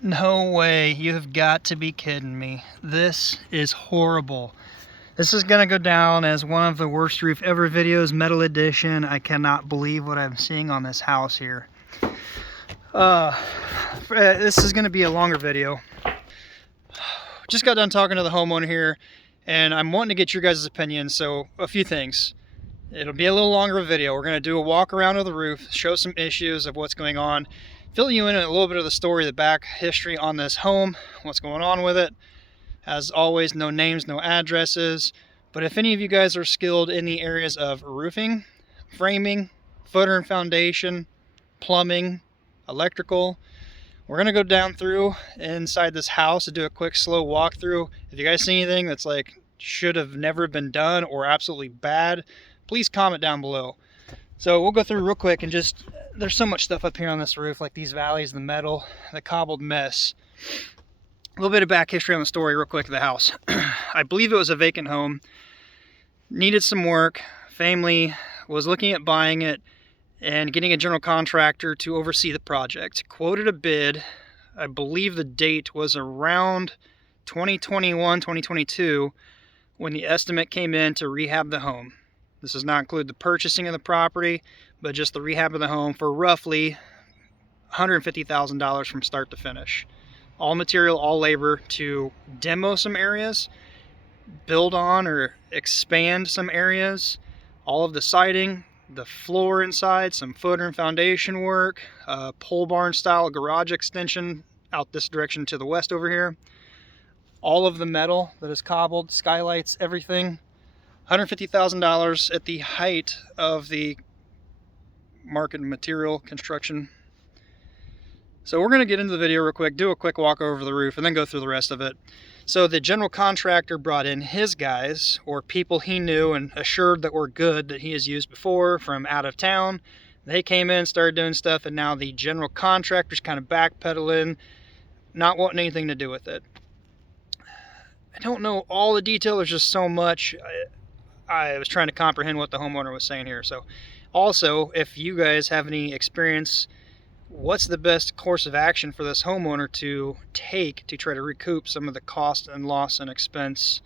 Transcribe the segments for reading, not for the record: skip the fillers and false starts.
No way, you have got to be kidding me. This is horrible. This is gonna go down as one of the worst roof ever videos, metal edition. I cannot believe what I'm seeing on this house here. This is gonna be a longer video. Just got done talking to the homeowner here, and I'm wanting to get your guys' opinion, so a few things. It'll be a little longer video. We're gonna do a walk around of the roof, show some issues of what's going on, fill you in a little bit of the story, the back history on this home, what's going on with it. As always, no names, no addresses, but if any of you guys are skilled in the areas of roofing, framing, footer and foundation, plumbing, electrical, we're gonna go down through inside this house and do a quick slow walkthrough. If you guys see anything that's like should have never been done or absolutely bad, please comment down below. So we'll go through real quick and just, there's so much stuff up here on this roof, like these valleys, the metal, the cobbled mess. A little bit of back history on the story real quick of the house. I believe it was a vacant home, needed some work, family was looking at buying it and getting a general contractor to oversee the project. Quoted a bid, I believe the date was around 2021, 2022, when the estimate came in to rehab the home. This does not include the purchasing of the property, but just the rehab of the home for roughly $150,000 from start to finish. All material, all labor to demo some areas, build on or expand some areas, all of the siding, the floor inside, some footer and foundation work, pole barn style garage extension out this direction to the west over here. All of the metal that is cobbled, skylights, everything. $150,000 at the height of the market material construction. So we're going to get into the video real quick, do a quick walk over the roof, and then go through the rest of it. So the general contractor brought in his guys, or people he knew and assured that were good, that he has used before from out of town. They came in, started doing stuff, and now the general contractor's kind of backpedaling, not wanting anything to do with it. I don't know all the detail, there's just so much. I was trying to comprehend what the homeowner was saying here. So also, if you guys have any experience, what's the best course of action for this homeowner to take to try to recoup some of the cost and loss and expense?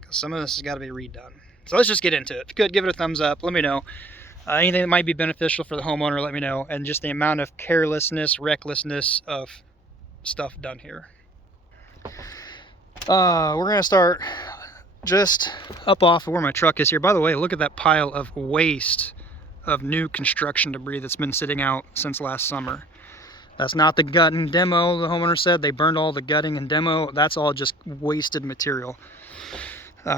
Because some of this has got to be redone. So let's just get into it. If you could, give it a thumbs up. Let me know. Anything that might be beneficial for the homeowner, let me know. And just the amount of carelessness, recklessness of stuff done here. We're going to start just up off of where my truck is here. By the way, look at that pile of waste of new construction debris that's been sitting out since last summer. That's not the gutting demo, the homeowner said. They burned all the gutting and demo. That's all just wasted material.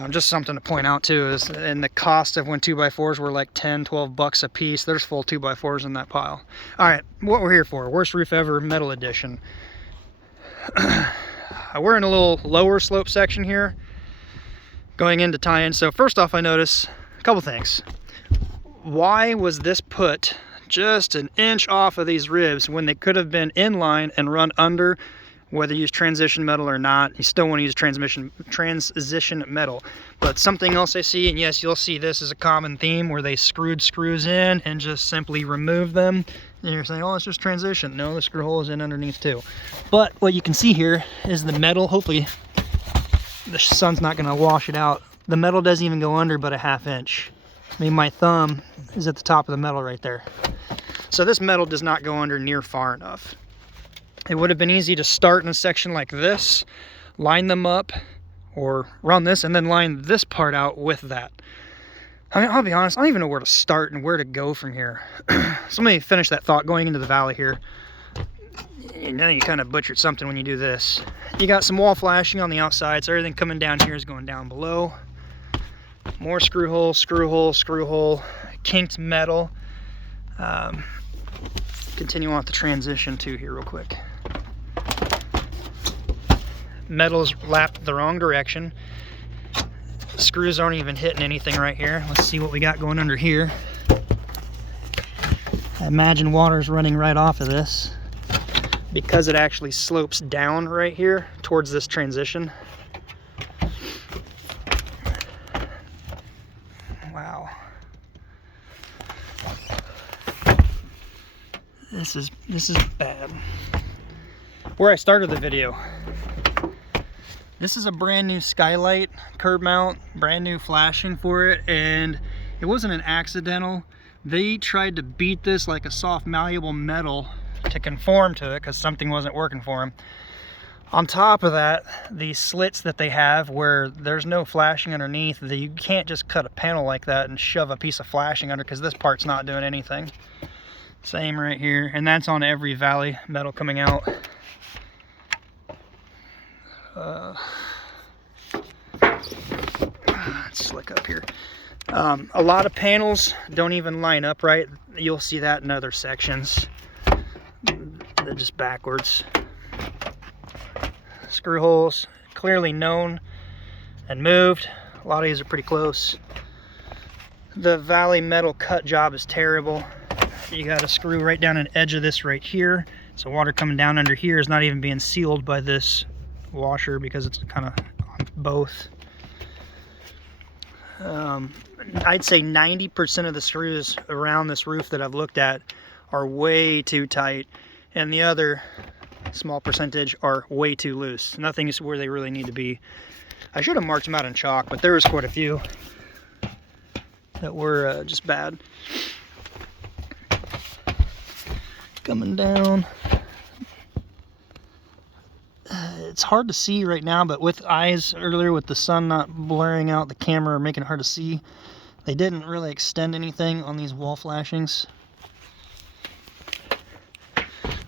Just something to point out too is, and the cost of when 2x4s were like 10, 12 bucks a piece, there's full 2x4s in that pile. All right, what we're here for, worst roof ever, metal edition. We're in a little lower slope section here, going into tie-in. So first off, I notice a couple things. Why was this put just an inch off of these ribs when they could have been in line and run under? Whether you use transition metal or not, you still want to use transition metal. But something else I see, and yes, you'll see this as a common theme, where they screwed screws in and just simply remove them. And you're saying, oh, it's just transition. No, the screw hole is in underneath too. But what you can see here is the metal. Hopefully the sun's not going to wash it out. The metal doesn't even go under but a ½ inch. I mean, my thumb is at the top of the metal right there. So this metal does not go under near far enough. It would have been easy to start in a section like this, line them up, or run this, and then line this part out with that. I mean, I'll be honest, I don't even know where to start and where to go from here. So let me finish that thought going into the valley here. You know, you kind of butchered something when you do this. You got some wall flashing on the outside, so everything coming down here is going down below. More screw hole, screw hole, screw hole, kinked metal. Continue on with the transition too here real quick. Metal's lapped the wrong direction. Screws aren't even hitting anything right here. Let's see what we got going under here. I imagine water's running right off of this because it actually slopes down right here towards this transition. Wow. This is bad. where I started the video. This is a brand new Skylight curb mount, brand new flashing for it, and it wasn't an accidental. They tried to beat this like a soft malleable metal to conform to it because something wasn't working for them. On top of that, these slits that they have where there's no flashing underneath, you can't just cut a panel like that and shove a piece of flashing under, because this part's not doing anything. Same right here, and that's on every valley metal coming out. Let's slick up here. A lot of panels don't even line up right. You'll see that in other sections. They're just backwards. Screw holes clearly known and moved. A lot of these are pretty close. The valley metal cut job is terrible. You got to screw right down an edge of this right here, so water coming down under here is not even being sealed by this washer because it's kind of on both. I'd say 90% of the screws around this roof that I've looked at are way too tight, and the other small percentage are way too loose. Nothing is where they really need to be. I should have marked them out in chalk, but there was quite a few that were just bad. Coming down. It's hard to see right now, but with eyes earlier, with the sun not blurring out the camera or making it hard to see, they didn't really extend anything on these wall flashings.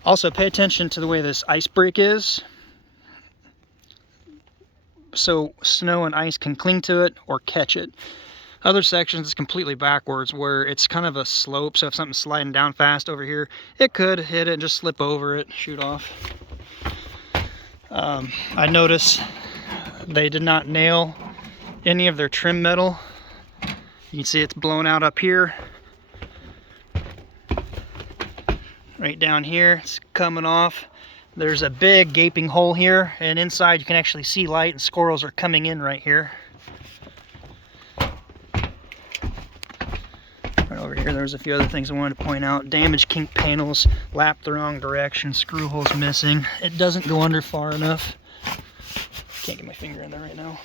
Also, pay attention to the way this ice break is, so snow and ice can cling to it or catch it. Other sections is completely backwards, where it's kind of a slope, so if something's sliding down fast over here, it could hit it and just slip over it, shoot off. I noticed they did not nail any of their trim metal. You can see it's blown out up here. Right down here, it's coming off. There's a big gaping hole here, and inside you can actually see light, and squirrels are coming in right here. Right over here, there's a few other things I wanted to point out. Damaged kink panels, lapped the wrong direction, screw holes missing. It doesn't go under far enough. Can't get my finger in there right now.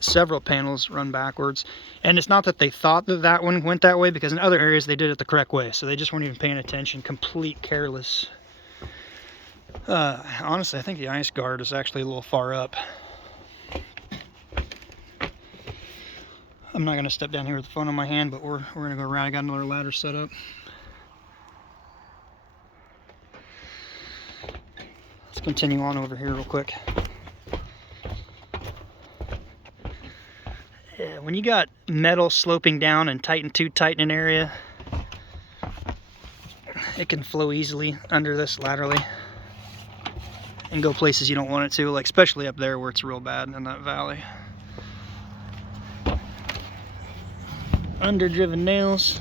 Several panels run backwards, and it's not that they thought that that one went that way, because in other areas they did it the correct way, so they just weren't even paying attention. Complete careless. Honestly, I think the ice guard is actually a little far up. I'm not going to step down here with the phone in my hand, but we're going to go around. I got another ladder set up. Let's continue on over here real quick. Yeah, when you got metal sloping down and tightened too tight in an area, it can flow easily under this laterally and go places you don't want it to, like especially up there where it's real bad in that valley. Underdriven nails,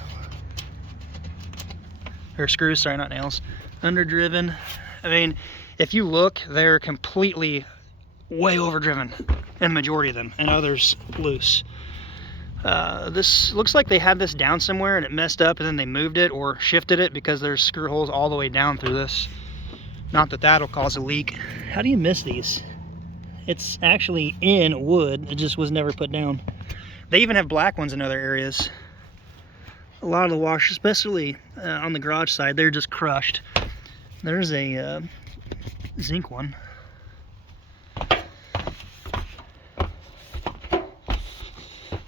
or screws, sorry, not nails. Underdriven. I mean, if you look, they're completely way overdriven, and the majority of them, and others loose. This looks like they had this down somewhere and it messed up, and then they moved it or shifted it, because there's screw holes all the way down through this. Not that that'll cause a leak. How do you miss these? It's actually in wood, it just was never put down. They even have black ones in other areas. A lot of the washers, especially on the garage side, they're just crushed. There's a zinc one.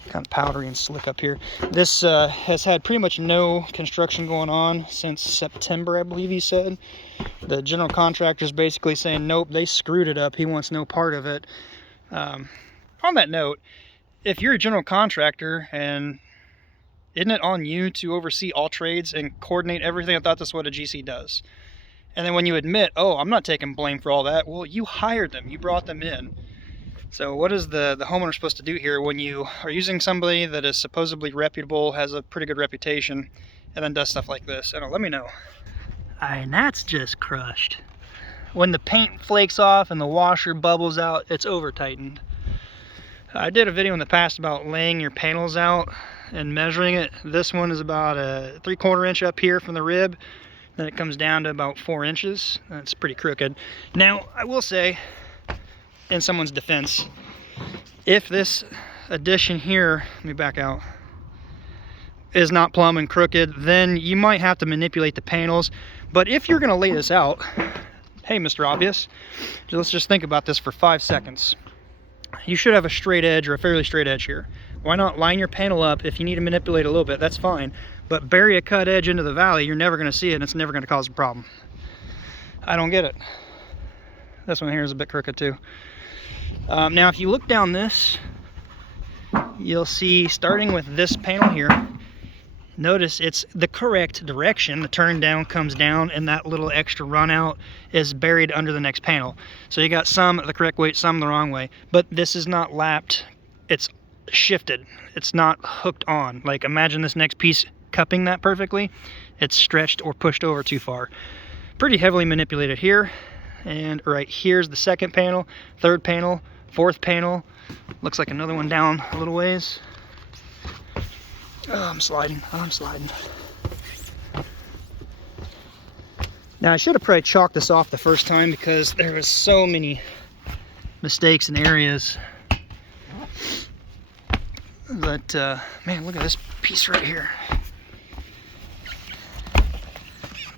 Kind of powdery and slick up here. This has had pretty much no construction going on since September, I believe he said. The general contractor's basically saying, nope, they screwed it up. He wants no part of it. On that note, if you're a general contractor, and isn't it on you to oversee all trades and coordinate everything? I thought that's what a GC does. And then when you admit, oh, I'm not taking blame for all that, well, you hired them, you brought them in. So what is the homeowner supposed to do here when you are using somebody that is supposedly reputable, has a pretty good reputation, and then does stuff like this? I don't know, let me know. And that's just crushed. When the paint flakes off and the washer bubbles out, it's over tightened. I did a video in the past about laying your panels out and measuring it. This one is about a 3/4 inch up here from the rib Then it comes down to about 4 inches. That's pretty crooked. Now, I will say, in someone's defense, if this addition here, let me back out, is not plumb and crooked, then you might have to manipulate the panels. But if you're gonna lay this out, hey, Mr. Obvious, let's just think about this for 5 seconds. You should have a straight edge or a fairly straight edge here. Why not line your panel up? If you need to manipulate a little bit, that's fine. But bury a cut edge into the valley, you're never gonna see it and it's never gonna cause a problem. I don't get it. This one here is a bit crooked too. Now, if you look down this, you'll see, starting with this panel here, notice it's the correct direction. The turn down comes down and that little extra run out is buried under the next panel. So you got some the correct way, some the wrong way. But this is not lapped, it's shifted. It's not hooked on. Like, imagine this next piece cupping that perfectly. It's stretched or pushed over too far. Pretty heavily manipulated here. And right here's the second panel, third panel, fourth panel. Looks like another one down a little ways. Oh, I'm sliding. Now, I should have probably chalked this off the first time because there was so many mistakes in areas. But, man, look at this piece right here.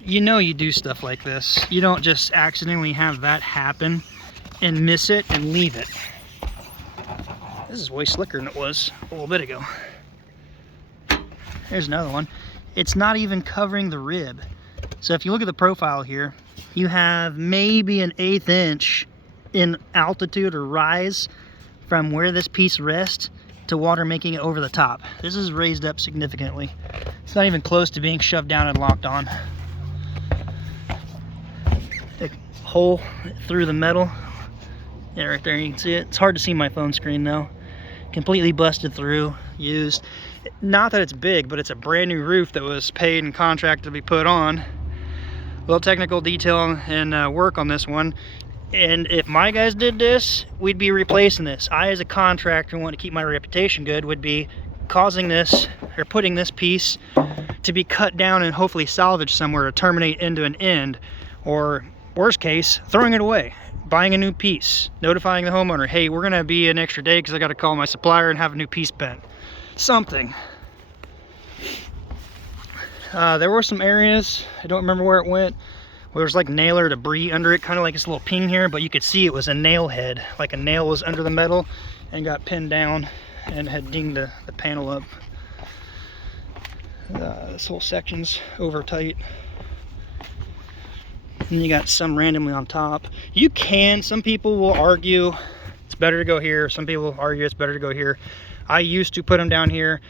You know you do stuff like this. You don't just accidentally have that happen and miss it and leave it. This is way slicker than it was a little bit ago. There's another one. It's not even covering the rib. So if you look at the profile here, you have maybe an 1/8 inch in altitude or rise from where this piece rests to water making it over the top. This is raised up significantly. It's not even close to being shoved down and locked on. A hole through the metal. Yeah, right there, you can see it. It's hard to see my phone screen though. Completely busted through, used. Not that it's big, but it's a brand new roof that was paid and contracted to be put on. A little technical detail and work on this one. And if my guys did this, we'd be replacing this. I, as a contractor, want to keep my reputation good, would be causing this, or putting this piece to be cut down and hopefully salvaged somewhere to terminate into an end. Or, worst case, throwing it away. Buying a new piece. Notifying the homeowner, hey, we're gonna be an extra day because I gotta call my supplier and have a new piece bent. Something. There were some areas, I don't remember where it went, where there's like nail or debris under it, kind of like this little ping here, but you could see it was a nail head, like a nail was under the metal and got pinned down and had dinged the panel up. This whole section's over tight. And you got some randomly on top. You can, some people will argue it's better to go here. Some people will argue it's better to go here. I used to put them down here.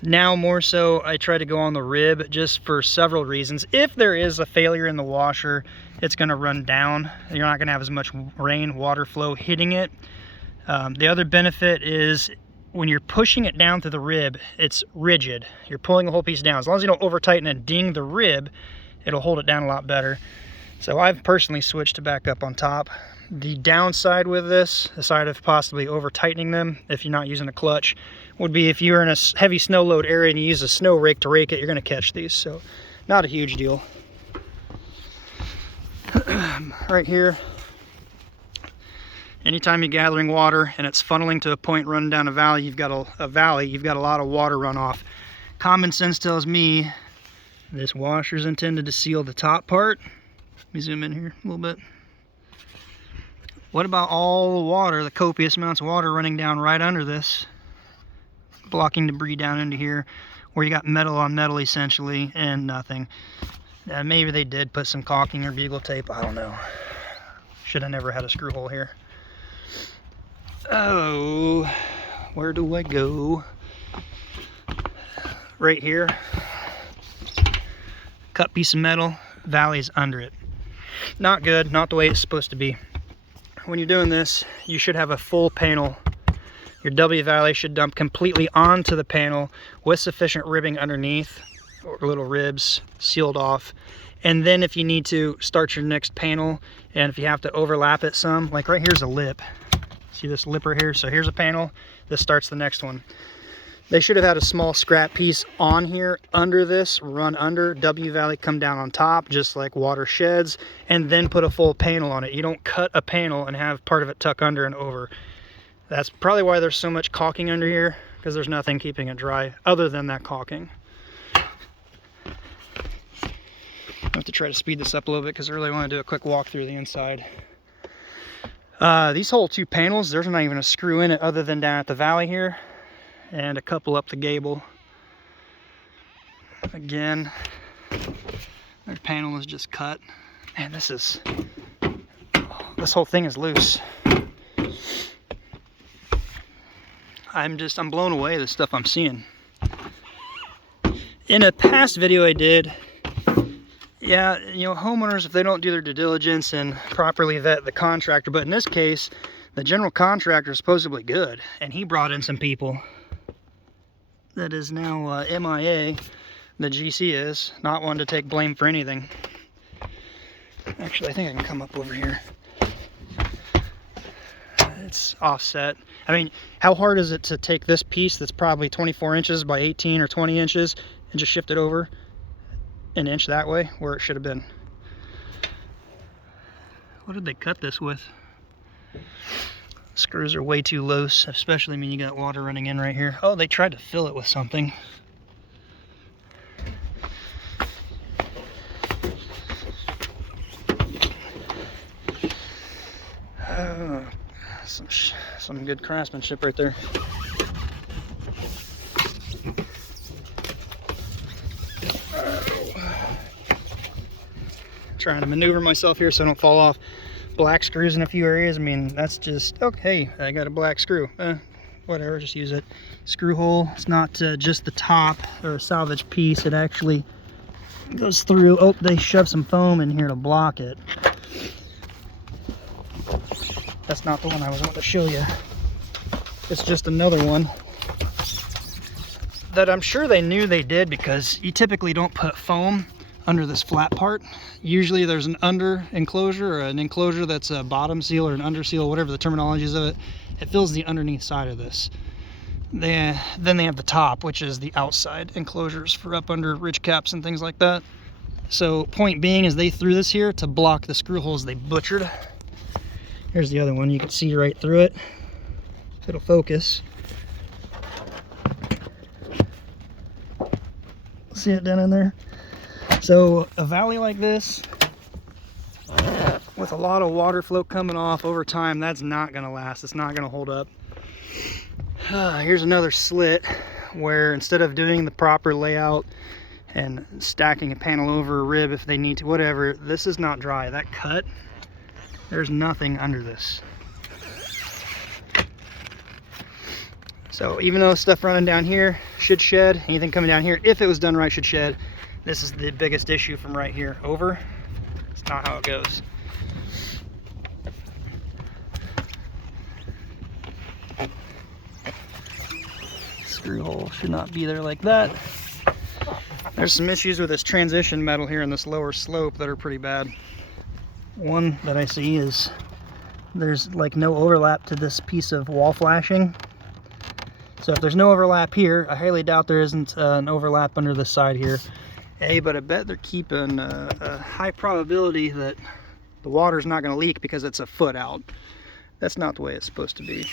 Now more so, I try to go on the rib just for several reasons. If there is a failure in the washer, it's gonna run down. You're not gonna have as much rain, water flow hitting it. The other benefit is when you're pushing it down through the rib, it's rigid. You're pulling the whole piece down. As long as you don't over tighten and ding the rib, it'll hold it down a lot better. So I've personally switched to back up on top. The downside with this, aside of possibly over tightening them if you're not using a clutch, would be if you're in a heavy snow load area and you use a snow rake to rake it, you're gonna catch these. So not a huge deal. Right here, anytime you're gathering water and it's funneling to a point running down a valley, you've got a lot of water runoff. Common sense tells me this washer is intended to seal the top part. Let me zoom in here a little bit. What about all the water, the copious amounts of water running down right under this, blocking debris down into here, where you got metal on metal essentially, and nothing. Maybe they did put some caulking or bugle tape, I don't know. Should have never had a screw hole here. Oh, where do I go? Right here, cut piece of metal, valley's under it. Not good, not the way it's supposed to be. When you're doing this, you should have a full panel. Your W valley should dump completely onto the panel with sufficient ribbing underneath, or little ribs sealed off. And then if you need to start your next panel, and if you have to overlap it some, like right here's a lip. See this lip right here? So here's a panel, this starts the next one. They should have had a small scrap piece on here under this, run under, W-valley come down on top, just like water sheds, and then put a full panel on it. You don't cut a panel and have part of it tuck under and over. That's probably why there's so much caulking under here, because there's nothing keeping it dry other than that caulking. I have to try to speed this up a little bit because I really want to do a quick walk through the inside. These whole 2 panels, there's not even a screw in it other than down at the valley here, and a couple up the gable. Again, their panel is just cut. Man, this whole thing is loose. I'm blown away the stuff I'm seeing. In a past video I did, yeah, you know, homeowners, if they don't do their due diligence and properly vet the contractor, but in this case, the general contractor is supposedly good, and he brought in some people that is now MIA. The GC is not one to take blame for anything. Actually, I think I can come up over here. It's offset. I mean, how hard is it to take this piece that's probably 24 inches by 18 or 20 inches and just shift it over an inch that way where it should have been? What did they cut this with? Screws are way too loose, especially when you got water running in right here. Oh, they tried to fill it with something. Oh, some good craftsmanship right there. Trying to maneuver myself here so I don't fall off. Black screws in a few areas. I mean, that's just okay. I got a black screw. Whatever, just use it. Screw hole. It's not just the top or a salvage piece. It actually goes through. Oh, they shoved some foam in here to block it. That's not the one I was wanting to show you. It's just another one that I'm sure they knew they did, because you typically don't put foam under this flat part. Usually there's an under enclosure or an enclosure that's a bottom seal or an under seal, whatever the terminology is of it. It fills the underneath side of this. Then they have the top, which is the outside enclosures for up under ridge caps and things like that. So point being is they threw this here to block the screw holes they butchered. Here's the other one. You can see right through it. It'll focus. See it down in there? So a valley like this, with a lot of water flow coming off over time, that's not going to last. It's not going to hold up. Here's another slit where instead of doing the proper layout and stacking a panel over a rib if they need to, whatever, this is not dry. That cut, there's nothing under this. So even though stuff running down here should shed, anything coming down here, if it was done right, should shed. This is the biggest issue from right here over. It's not how it goes. Screw hole should not be there like that. There's some issues with this transition metal here in this lower slope that are pretty bad. One that I see is there's like no overlap to this piece of wall flashing. So if there's no overlap here, I highly doubt there isn't an overlap under the side here. Hey, but I bet they're keeping a high probability that the water's not going to leak because it's a foot out. That's not the way it's supposed to be.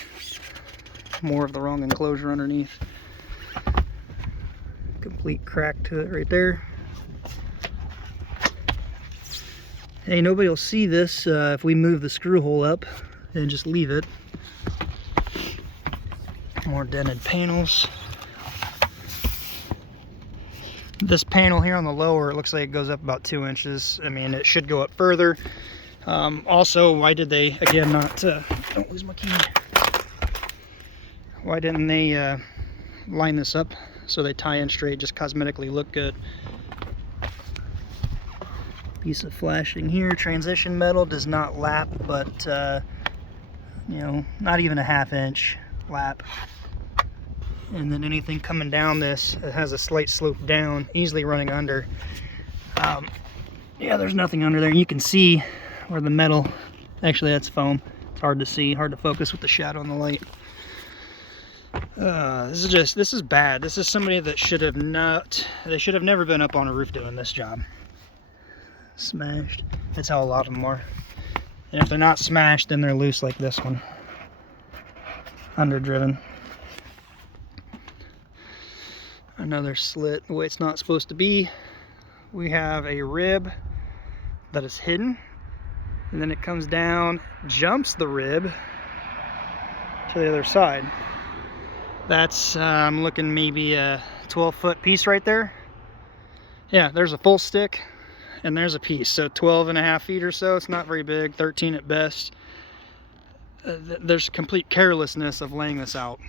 More of the wrong enclosure underneath. Complete crack to it right there. Hey, nobody will see this if we move the screw hole up and just leave it. More dented panels. This panel here on the lower, it looks like it goes up about 2 inches. I mean, it should go up further. Also, why did they, again, not, don't lose my key. Why didn't they line this up so they tie in straight, just cosmetically look good? Piece of flashing here. Transition metal does not lap, but, you know, not even a ½ inch lap. And then anything coming down this, it has a slight slope down, easily running under. Yeah, there's nothing under there. You can see where the metal, actually that's foam. It's hard to see, hard to focus with the shadow and the light. This is bad. This is somebody that should have never been up on a roof doing this job. Smashed. That's how a lot of them are. And if they're not smashed, then they're loose like this one. Underdriven. Another slit the way it's not supposed to be. We have a rib that is hidden, and then it comes down, jumps the rib to the other side. That's I'm looking maybe a 12-foot piece right there. Yeah, there's a full stick and there's a piece, so 12.5 feet or so. It's not very big, 13 at best. There's complete carelessness of laying this out.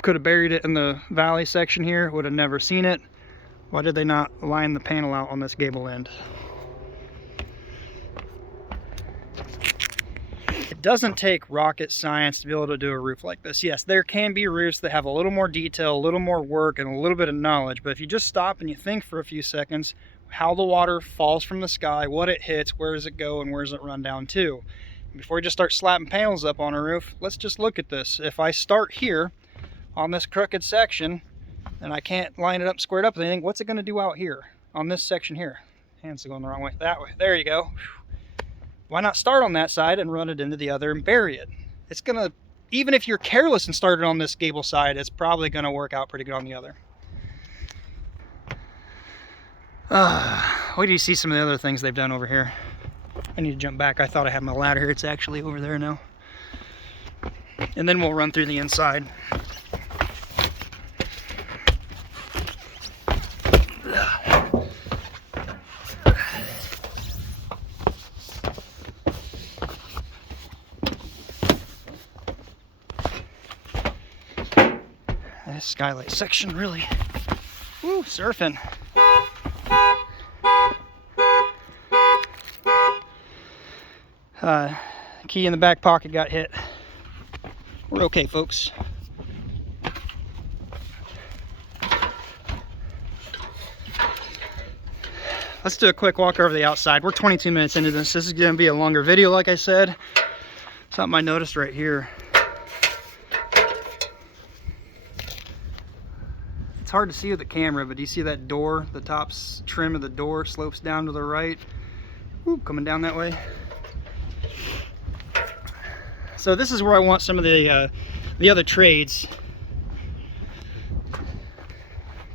Could have buried it in the valley section here, would have never seen it. Why did they not line the panel out on this gable end? It doesn't take rocket science to be able to do a roof like this. Yes, there can be roofs that have a little more detail, a little more work, and a little bit of knowledge, but if you just stop and you think for a few seconds how the water falls from the sky, what it hits, where does it go, and where does it run down to? Before you just start slapping panels up on a roof, let's just look at this. If I start here on this crooked section and I can't line it up squared up with anything, what's it going to do out here on this section here? Hands are going the wrong way. That way. There you go. Why not start on that side and run it into the other and bury it? It's going to, even if you're careless and started on this gable side, it's probably going to work out pretty good on the other. Wait till you see some of the other things they've done over here. I need to jump back. I thought I had my ladder here. It's actually over there now. And then we'll run through the inside. This Skylight section really, woo, surfing. Key in the back pocket got hit. We're okay, folks. Let's do a quick walk over the outside. We're 22 minutes into this. This is going to be a longer video, like I said. Something I noticed right here. It's hard to see with the camera, but do you see that door? The top trim of the door slopes down to the right. Whoop, coming down that way. So this is where I want some of the other trades.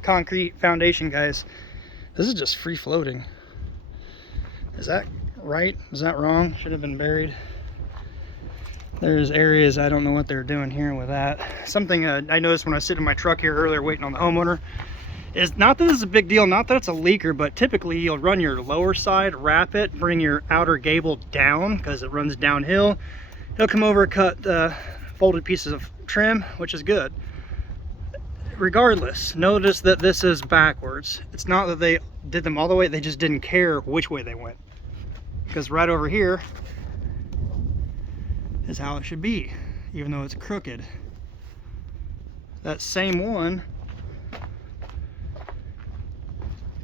Concrete foundation guys. This is just free floating. Is that right? Is that wrong? Should have been buried. There's areas I don't know what they're doing here with that. Something I noticed when I was sitting in my truck here earlier waiting on the homeowner is, not that this is a big deal, not that it's a leaker, but typically you'll run your lower side, wrap it, bring your outer gable down because it runs downhill. He'll come over, cut folded pieces of trim, which is good. Regardless, notice that this is backwards. It's not that they did them all the way, they just didn't care which way they went. Because right over here is how it should be, even though it's crooked. That same one,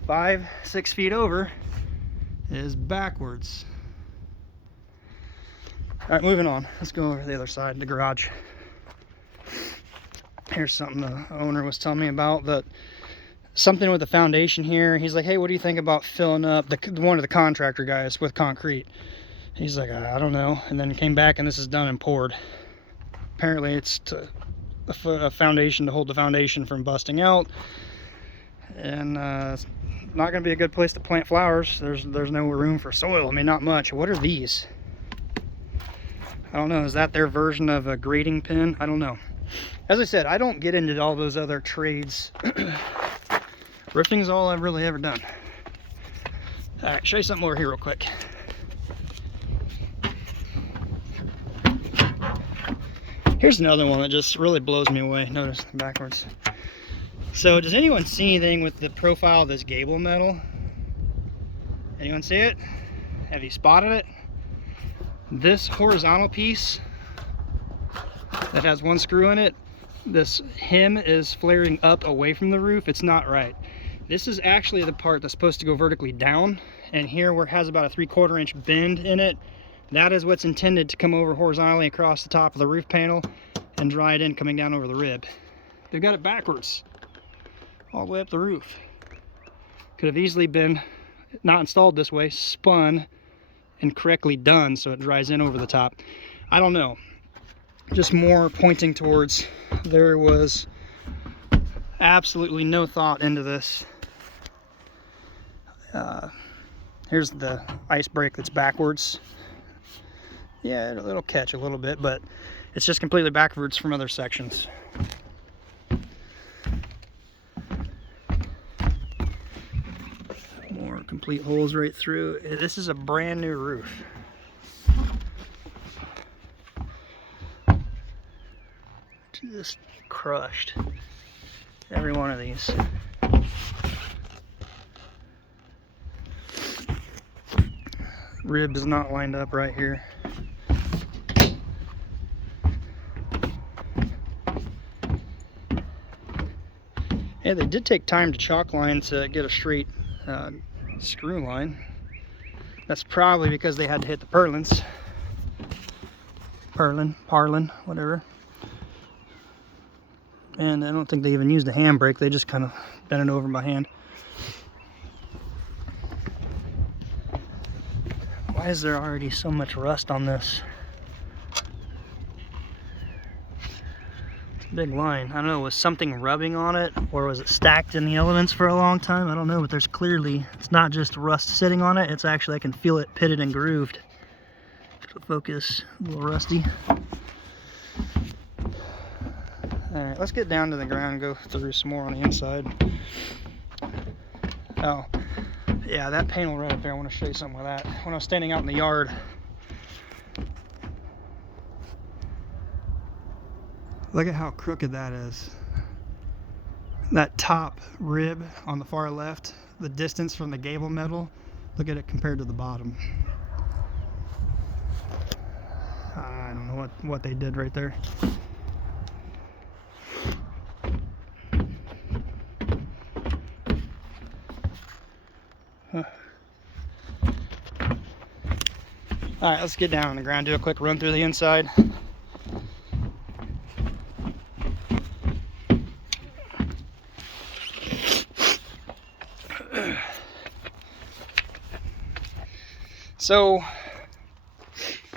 5-6 feet over, is backwards. All right, moving on. Let's go over to the other side, the garage. Here's something the owner was telling me about, that something with the foundation here. He's like, hey, what do you think about filling up one of the contractor guys with concrete? He's like, I don't know. And then came back and this is done and poured. Apparently it's a foundation to hold the foundation from busting out. And it's not going to be a good place to plant flowers. There's no room for soil. I mean, not much. What are these? I don't know. Is that their version of a grading pin? I don't know. As I said, I don't get into all those other trades. Roofing's all I've really ever done. All right, show you something over here real quick. Here's another one that just really blows me away. Notice backwards. So does anyone see anything with the profile of this gable metal? Anyone see it? Have you spotted it? This horizontal piece that has one screw in it, this hem is flaring up away from the roof. It's not right. This is actually the part that's supposed to go vertically down, and here where it has about a 3/4 inch bend in it, that is what's intended to come over horizontally across the top of the roof panel and dry it in coming down over the rib. They've got it backwards, all the way up the roof. Could have easily been not installed this way, spun and correctly done so it dries in over the top. I don't know. Just more pointing towards there was absolutely no thought into this. Here's the ice break that's backwards. Yeah, it'll catch a little bit, but it's just completely backwards from other sections. More complete holes right through. This is a brand new roof. Just crushed. Every one of these. Rib is not lined up right here. Yeah, they did take time to chalk line to get a straight screw line. That's probably because they had to hit the purlins. Parlin, whatever. And I don't think they even used a handbrake. They just kind of bent it over by hand. Why is there already so much rust on this? It's a big line. I don't know, was something rubbing on it, or was it stacked in the elements for a long time? I don't know, but there's clearly, it's not just rust sitting on it, it's actually, I can feel it pitted and grooved. Focus, a little rusty. Alright, let's get down to the ground and go through some more on the inside. Oh, yeah, that panel right up there, I want to show you something with that. When I was standing out in the yard, look at how crooked that is. That top rib on the far left, the distance from the gable metal, look at it compared to the bottom. I don't know what they did right there. Huh. All right, let's get down on the ground, do a quick run through the inside.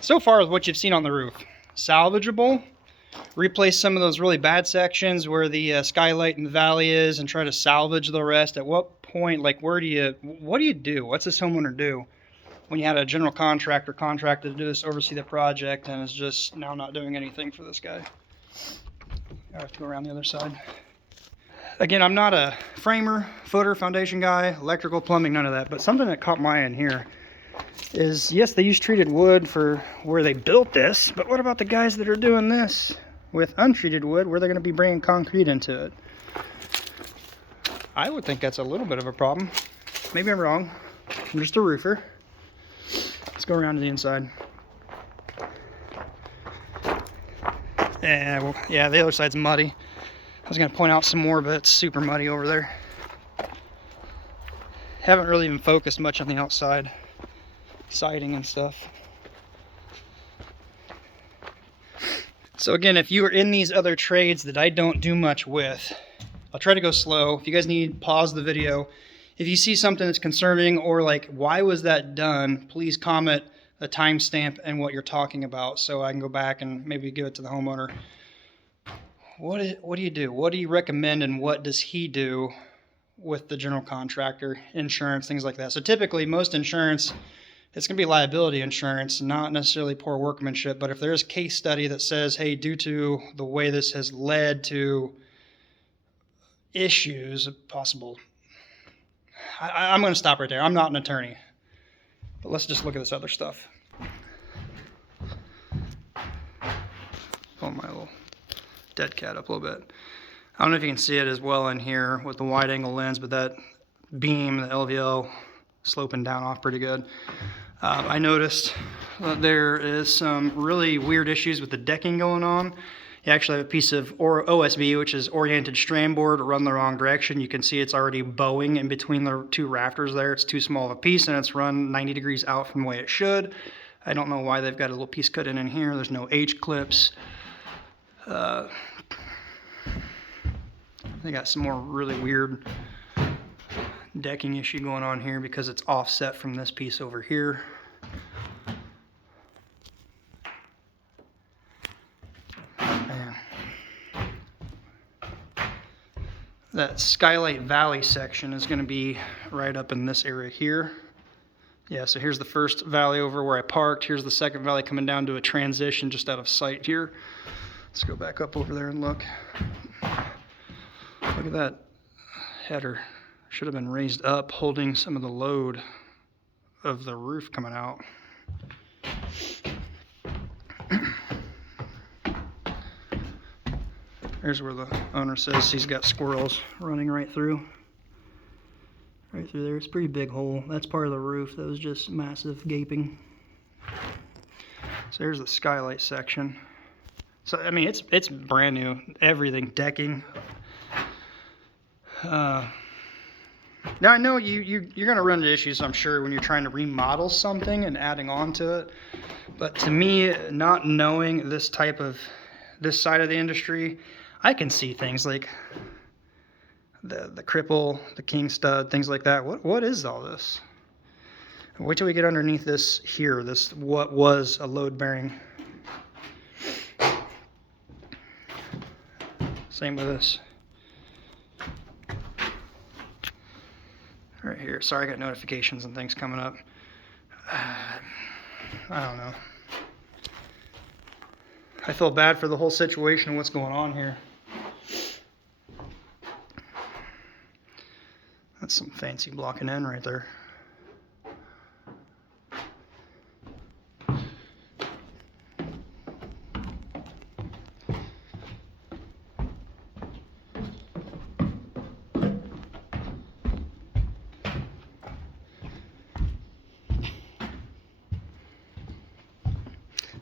So far with what you've seen on the roof, salvageable. Replace some of those really bad sections where the skylight in the valley is and try to salvage the rest. At what point, like, what do you do? What's this homeowner do when you had a general contractor contracted to do this, oversee the project, and is just now not doing anything for this guy? I have to go around the other side. Again, I'm not a framer, footer, foundation guy, electrical, plumbing, none of that, but something that caught my eye in here is, yes, they use treated wood for where they built this, but what about the guys that are doing this with untreated wood, where they're going to be bringing concrete into it? I would think that's a little bit of a problem. Maybe I'm wrong. I'm just a roofer. Let's go around to the inside. Yeah, well, yeah, the other side's muddy. I was going to point out some more, but it's super muddy over there. Haven't really even focused much on the outside siding and stuff. So again, if you are in these other trades that I don't do much with, I'll try to go slow. If you guys need, pause the video. If you see something that's concerning, or like, why was that done, please comment a timestamp and what you're talking about so I can go back and maybe give it to the homeowner. What do you do? What do you recommend, and what does he do with the general contractor, insurance, things like that? So typically most insurance, it's going to be liability insurance, not necessarily poor workmanship. But if there's a case study that says, hey, due to the way this has led to issues, possible, I'm going to stop right there. I'm not an attorney. But let's just look at this other stuff. Pull my little dead cat up a little bit. I don't know if you can see it as well in here with the wide angle lens, but that beam, the LVL, sloping down off pretty good. I noticed that there is some really weird issues with the decking going on. You actually have a piece of OSB, which is oriented strand board, run the wrong direction. You can see it's already bowing in between the two rafters there. It's too small of a piece, and it's run 90 degrees out from the way it should. I don't know why they've got a little piece cut in here. There's no H-clips. They got some more really weird decking issue going on here because it's offset from this piece over here. Man. That Skylight Valley section is going to be right up in this area here. Yeah, so here's the first valley over where I parked. Here's the second valley coming down to a transition just out of sight here. Let's go back up over there and look. Look at that header. Should have been raised up, holding some of the load of the roof coming out. There's where the owner says he's got squirrels running right through. Right through there. It's a pretty big hole. That's part of the roof that was just massive gaping. So there's the Skylight section. So I mean, it's brand new. Everything, decking. Now I know you're going to run into issues, I'm sure, when you're trying to remodel something and adding on to it. But to me, not knowing this side of the industry, I can see things like the cripple, the king stud, things like that. What is all this? Wait till we get underneath this here. This what was a load bearing. Same with this. Right here. Sorry, I got notifications and things coming up. I don't know. I feel bad for the whole situation and what's going on here. That's some fancy blocking in right there.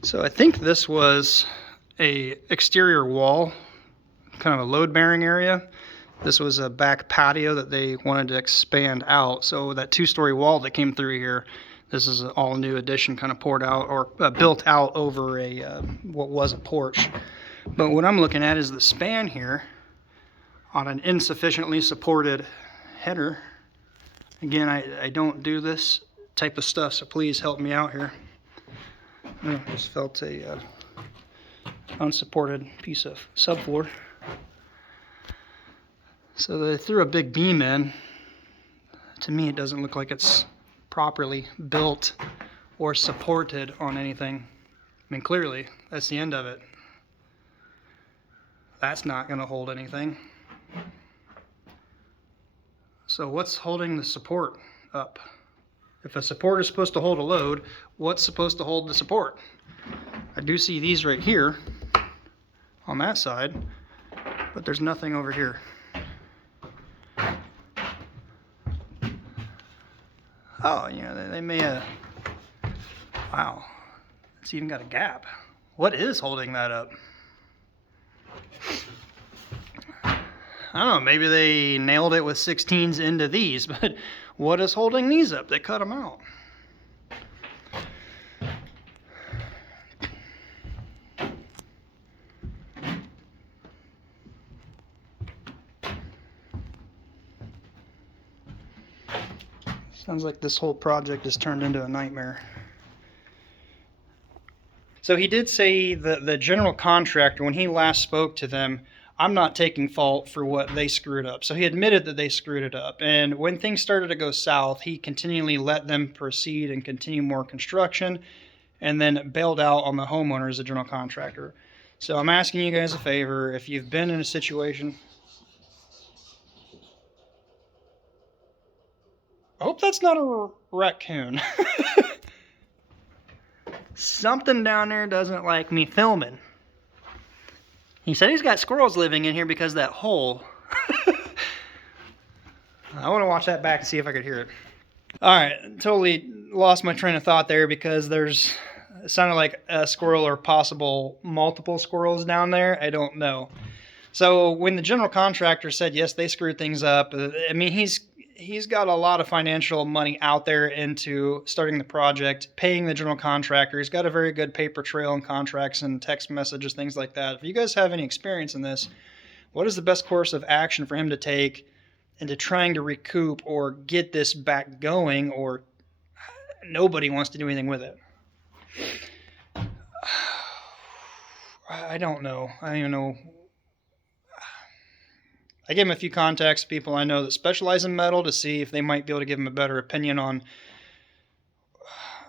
So I think this was a exterior wall, kind of a load bearing area. This was a back patio that they wanted to expand out. So that 2-story wall that came through here, this is an all new addition kind of poured out or built out over a what was a porch. But what I'm looking at is the span here on an insufficiently supported header. Again, I don't do this type of stuff, so please help me out here. I just felt a unsupported piece of subfloor. So they threw a big beam in. To me, it doesn't look like it's properly built or supported on anything. I mean, clearly, that's the end of it. That's not going to hold anything. So what's holding the support up? If a support is supposed to hold a load, what's supposed to hold the support? I do see these right here on that side, but there's nothing over here. Oh, you know, they may have... Wow, it's even got a gap. What is holding that up? I don't know, maybe they nailed it with 16s into these, but what is holding these up? They cut them out. Sounds like this whole project has turned into a nightmare. So he did say that the general contractor, when he last spoke to them, I'm not taking fault for what they screwed up. So he admitted that they screwed it up. And when things started to go south, he continually let them proceed and continue more construction and then bailed out on the homeowner as a general contractor. So I'm asking you guys a favor. If you've been in a situation... I hope that's not a raccoon. Something down there doesn't like me filming. He said he's got squirrels living in here because of that hole. I want to watch that back and see if I could hear it. Alright, totally lost my train of thought there because it sounded like a squirrel or possible multiple squirrels down there. I don't know. So when the general contractor said, yes, they screwed things up, I mean, he's got a lot of financial money out there into starting the project, paying the general contractor. He's got a very good paper trail and contracts and text messages, things like that. If you guys have any experience in this, what is the best course of action for him to take into trying to recoup or get this back going, or nobody wants to do anything with it? I don't know. I don't even know. I gave him a few contacts, people I know that specialize in metal, to see if they might be able to give him a better opinion on.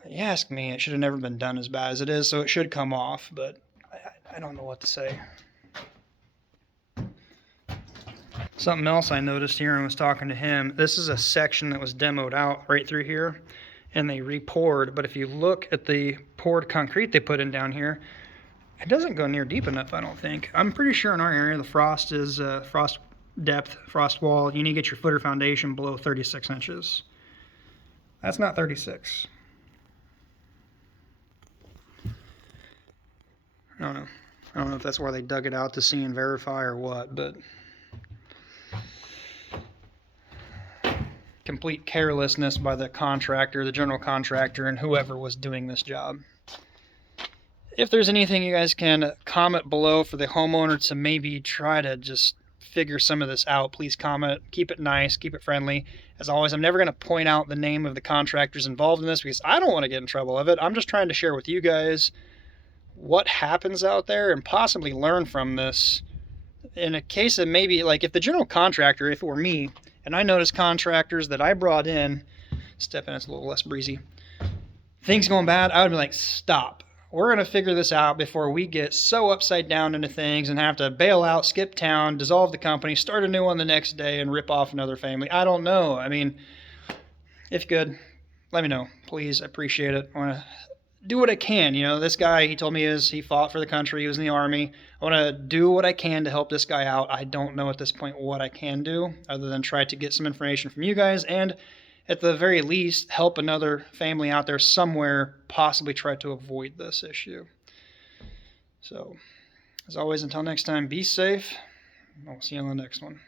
You ask me, it should have never been done as bad as it is, so it should come off, but I don't know what to say. Something else I noticed here and was talking to him, this is a section that was demoed out right through here, and they re-poured, but if you look at the poured concrete they put in down here, it doesn't go near deep enough, I don't think. I'm pretty sure in our area the frost is frost depth, frost wall, you need to get your footer foundation below 36 inches. That's not 36. I don't know. I don't know if that's where they dug it out to see and verify or what, but complete carelessness by the contractor, the general contractor, and whoever was doing this job. If there's anything you guys can comment below for the homeowner to maybe try to just figure some of this out, please comment. Keep it nice, keep it friendly. As always, I'm never going to point out the name of the contractors involved in this because I don't want to get in trouble of it. I'm just trying to share with you guys what happens out there and possibly learn from this. In a case of maybe, like if the general contractor, if it were me, and I noticed contractors that I brought in, step in, it's a little less breezy, things going bad, I would be like, stop. We're going to figure this out before we get so upside down into things and have to bail out, skip town, dissolve the company, start a new one the next day, and rip off another family. I don't know. I mean, if you could, let me know. Please, I appreciate it. I want to do what I can. You know, this guy, he told me he fought for the country. He was in the Army. I want to do what I can to help this guy out. I don't know at this point what I can do other than try to get some information from you guys and at the very least, help another family out there somewhere possibly try to avoid this issue. So, as always, until next time, be safe. I'll see you on the next one.